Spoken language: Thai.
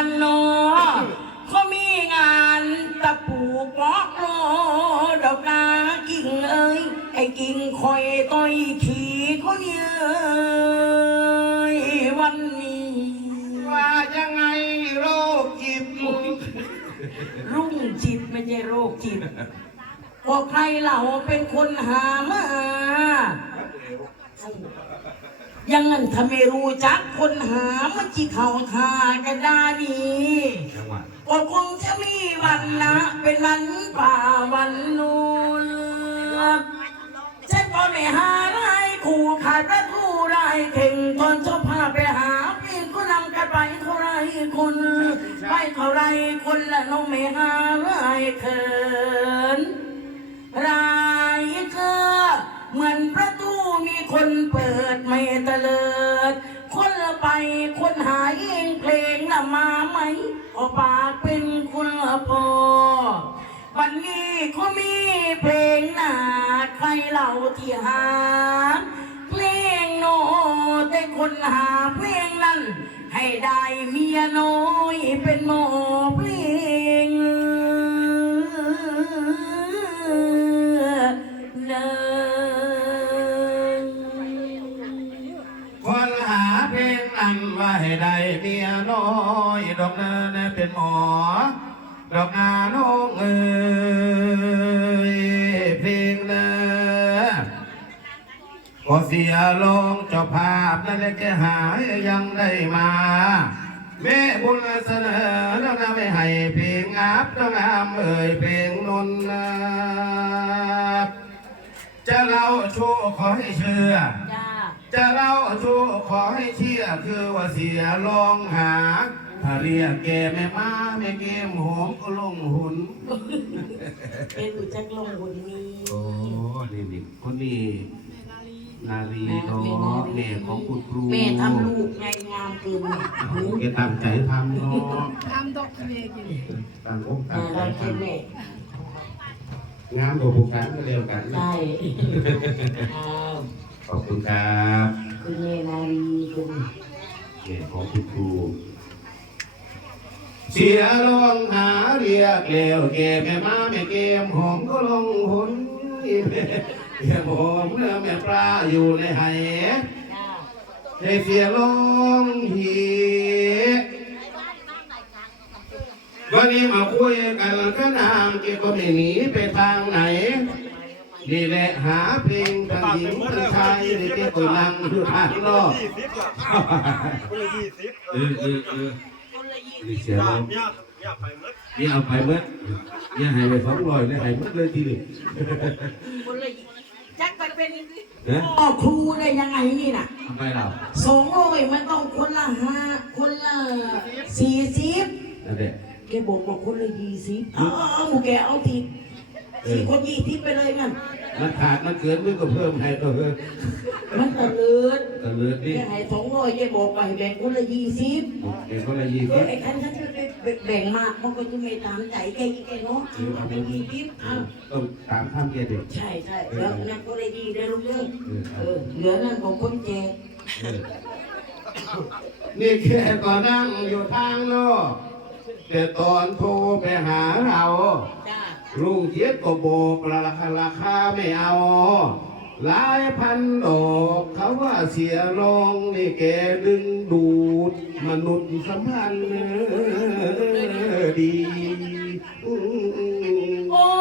านนอเขามีงานตะปูกมอกโลดอกนากิ่งเอ้ยไอ้กิ่งคอยต้อยขี่เขาเนี่ยอ้ยวันนี้ ว่ายังไงโรคจิตรุ่งจิตไม่ใช่โรคจิตว่าใครเราเป็นคนหามา ยังงั้นถ้าไม่รู้จักคนหามันจีเขาทากันได้ดีจังหวะก็คงจะมีวันนะ เป็นวันป่าวันนูนฉันก็ไม่หาไรคู่ขาดประตูไรเข่งตอนชอบพาไปหาพี่ก็นำกันไปเท่าไรคนไปเท่าไรคนละน้องไม่หาไรเขินรายเธอเหมือนประตูมี คนเปิดไม่เตลิด คนละไปคนหาเองเพลงละมาไหมก็ปากเป็นคนละพอวันนี้เขามีเพลงหนาใครเล่าที่หา เพลงโนแต่คนหาเพลงนั้น ให้ได้เมียน้อยเป็นหม ให้ได้เมียน้อยดอกนินเป็นหมอ ดอกงาน้องเอยเพลงเนอก็เสียลงเจ้าภาพนั่นแหละแกหายยังได้มาแม่บุญเสนอแล้วนะไม่ให้เพลงอับต้องงามเอ่ยเพลงนนนะจะเล่าโชว์ขอให้เชื่อ จ้าจะเล่าชูขอให้เชื่อคือว่าเสียลองหา ถ้าเรียกแกไม่มาไม่เกมหอมก็ลงหุนเป็นอุจักลงบนนี้โอ้นี่นี่คนนี้นาลีเนาะแม่ของคุณครูแม่ทำลูกไงงามเกินโอ้แกตั้งใจทำเนาะทำดอกเมย์กินตั้งอกตั้งใจเราทคือแม่ำงามกว่าผูกกันก็เดียวกันนะใช่อ่า ขอบคุณครับคุณแม่นาลีคุณแม่ของคุณครูเสียลองหาเรียกเกลวเกมแม่มาแม่เกมหอมก็ลงหุนเฮียผมเนื้อแม่ปลาอยู่ในไหจ้าให้เสียลองหีวันนี้มาคุยกันก็นางเกี่ยวก็ไม่หนีไปทางไหน นี่แหละหาเพลงทั้งหญิงทั้งชายนี่เกี่ยวนั่งอยู่ทางนอกยี่สิบอะคนละยี่สิบเออเออเออคนละยี่นี่เสียลองเนี่ยเนี่ยไปหมดนี่เอาไปเมื่อนี่ให้ไปสองร้อยเลยให้เมื่อเลยทีนี้คนละยี่จักไปเป็นเอ๊ะพ่อครูได้ยังไงนี่น่ะทำไมเราสองร้อยมันต้องคนละห้าคนละสี่สิบนั่นแหละแกบอกว่าคนละยี่สิบเอาเอาเอาหมูแก เอาทีสี่คนยี่สิบไปเลยงั้นมันขาดมันเกินมึงก็เพิ่มให้ตัวเออมันตะเลิดตะเลือดแกนี่ให้สองร้อยแกบอกไปแบ่งคนละยี่สิบเด็กคนละยี่เอสิอบไอ้คันฉันจะไปแบ่งมากมันก็จะไม่ตามใจแกอีกแกเนาะเอาเป็นยี่สิบเอาต้องตามข้ามเกียร์เด็กใช่ใช่แล้วนั่นก็เลยดีได้รู้เรื่องเออเออเหลือนั่นของคนแจกเออนี่แค่ก็นั่งอยู่ทางโลกแต่ตอนโทรไปหาเรา จ้า ลุงเจี๊ยบก็โบกราคาราคาไม่เอา หลายพันดอกเขาว่าเสียรองนี่แกดึงดูด มนุษย์สัมพันธ์ดี